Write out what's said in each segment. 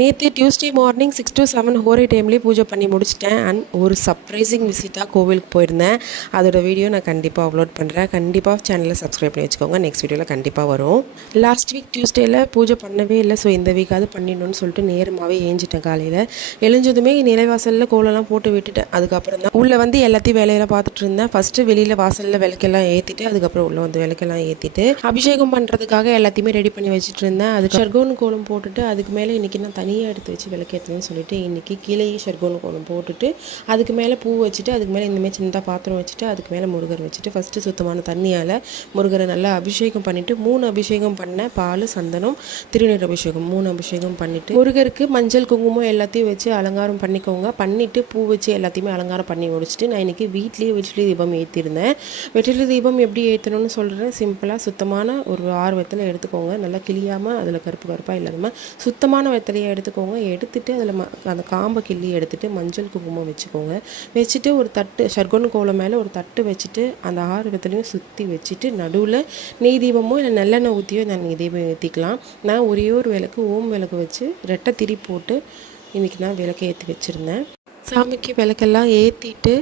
நேற்று Tuesday morning six to seven ஹோரே டைம்லேயே பூஜை பண்ணி முடிச்சிட்டேன். அண்ட் ஒரு சர்ப்ரைசிங் விசிட்டாக கோவிலுக்கு போயிருந்தேன். அதோட வீடியோ நான் கண்டிப்பாக அப்லோட் பண்ணுறேன் கண்டிப்பாக சேனலை சப்ஸ்கிரைப் பண்ணி வச்சுக்கோங்க. நெக்ஸ்ட் வீடியோவில் கண்டிப்பாக வரும். லாஸ்ட் வீக் டியூஸ்டேயில் பூஜை பண்ணவே இல்லை. ஸோ இந்த வீக்காவது பண்ணிடணும்னு சொல்லிட்டு நேரமாகவே ஏஞ்சிட்டேன் காலையில். எழுஞ்சதுமே நிலைவாசலில் கோலம்லாம் போட்டு விட்டுட்டேன். அதுக்கப்புறம் தான் உள்ளே வந்து எல்லாத்தையும் வேலையெல்லாம் பார்த்துட்டு இருந்தேன். ஃபஸ்ட்டு வெளியில் வாசலில் விளக்கெல்லாம் ஏற்றிட்டு அதுக்கப்புறம் உள்ளே வந்து விளக்கெல்லாம் ஏற்றிட்டு அபிஷேகம் பண்ணுறதுக்காக எல்லாத்தையுமே ரெடி பண்ணி வச்சுட்டு இருந்தேன். அதுக்கு ஷர்கோன் கோலம் போட்டுட்டு அதுக்கு மேலே இன்றைக்கி நான் தனியாக எடுத்து வச்சு விளக்கேற்றணும்னு சொல்லிட்டு இன்றைக்கி கீழேயே ஷர்கோன் கோலம் போட்டுட்டு அதுக்கு மேலே பூ வச்சுட்டு அதுக்கு மேலே இந்தமாதிரி சின்னதாக பாத்திரம் வச்சுட்டு அதுக்கு மேலே முருகர் வச்சுட்டு ஃபஸ்ட்டு சுத்தமான தண்ணியால் முருகரை நல்லா அபிஷேகம் பண்ணிவிட்டு மூணு அபிஷேகம் பண்ண பால் சந்தனம் திருநீர் அபிஷேகம் மூணு அபிஷேகம் பண்ணிவிட்டு முருகருக்கு மஞ்சள் குங்குமம் எல்லாத்தையும் வச்சு அலங்காரம் பண்ணிக்கோங்க. பண்ணிவிட்டு பூ வச்சு எல்லாத்தையுமே அலங்காரம் பண்ணி முடிச்சுட்டு நான் இன்றைக்கி வீட்லேயே வெற்றிலை தீபம் ஏற்றிருந்தேன் வெற்றிலை தீபம் எப்படி ஏற்றணும்னு சொல்கிறேன் சிம்பிளாக சுத்தமான ஒரு ஆறு வெத்தலை எடுத்துக்கோங்க. நல்லா கிளியாமல் அதில் கருப்பு கருப்பாக இல்லாமல் சுத்தமான வெத்தலையை எடுத்துக்கோங்க. எடுத்துட்டு அதில் ம அந்த காம்பை கிள்ளி எடுத்துட்டு மஞ்சள் குங்குமம் வச்சுக்கோங்க. வச்சுட்டு ஒரு தட்டு ஷர்கோன் கோலம் மேலே ஒரு தட்டு வச்சுட்டு அந்த ஆறு வெத்தலையும் சுற்றி வச்சுட்டு நடுவில் நெய் தீபமோ இல்லை நல்லெண்ணெய் ஊற்றியோ நான் நெய் தீபம் ஏற்றிக்கலாம் நான் ஒரே ஒரு விளக்கு ஓம் விளக்கு வச்சு ரெட்டை திரி போட்டு இன்றைக்கி நான் விளக்கு ஏற்றி வச்சுருந்தேன். சாமிக்கு விளக்கெல்லாம் ஏற்றிட்டு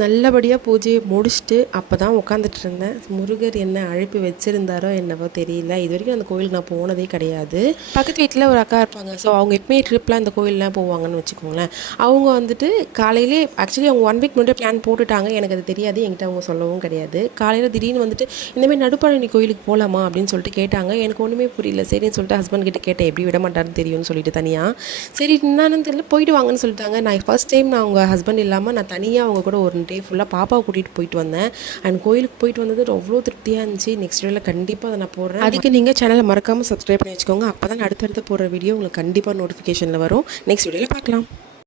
நல்லபடியாக பூஜையை முடிச்சுட்டு அப்போ தான் உட்காந்துட்டு இருந்தேன் முருகர் என்ன அழைப்பு வச்சுருந்தாரோ என்னவோ தெரியல. இது வரைக்கும் அந்த கோயிலுக்கு நான் போனதே கிடையாது. பக்கத்து வீட்டில் ஒரு அக்கா இருப்பாங்க. ஸோ அவங்க எப்பவுமே ட்ரிப்லாம் இந்த கோயிலெலாம் போவாங்கன்னு வச்சுக்கோங்களேன். அவங்க வந்துட்டு காலையிலே ஆக்சுவலி அவங்க ஒன் வீக் முன்னாடி பிளான் போட்டுட்டாங்க. எனக்கு அது தெரியாது. என்கிட்ட அவங்க சொல்லவும் கிடையாது. காலையில் திடீர்னு வந்துட்டு இந்தமாதிரி நடுப்பழனி கோயிலுக்கு போகலாமா அப்படின்னு சொல்லிட்டு கேட்டாங்க. எனக்கு ஒன்றுமே புரியல. சரின்னு சொல்லிட்டு ஹஸ்பண்ட் கிட்ட கேட்டேன். எப்படி விட மாட்டாருன்னு தெரியும்னு சொல்லிட்டு தனியாக சரி என்னன்னு தெரியல. போயிட்டு வாங்கன்னு சொல்லிட்டாங்க. நான் ஃபர்ஸ்ட் டைம் நான் அவங்க ஹஸ்பண்ட் இல்லாமல் நான் தனியாக அவங்க கூட ஒரு டே ஃபுல்லாக பாப்பாவை கூட்டிகிட்டு போயிட்டு வந்தேன். அண்ட் கோயிலுக்கு போயிட்டு வந்தது அவ்வளோ திருப்தியாக இருந்துச்சு. நெக்ஸ்ட் வீடியோவில் கண்டிப்பாக அதை நான் போடுறேன். அதுக்கு நீங்கள் சேனலை மறக்காமல் சப்ஸ்கிரைப் பண்ணி வச்சுக்கோங்க. அப்போ தான் அடுத்தடுத்து போடுற வீடியோ உங்களுக்கு கண்டிப்பாக நோட்டிஃபிகேஷனில் வரும். நெக்ஸ்ட் வீடியோவில் பார்க்கலாம்.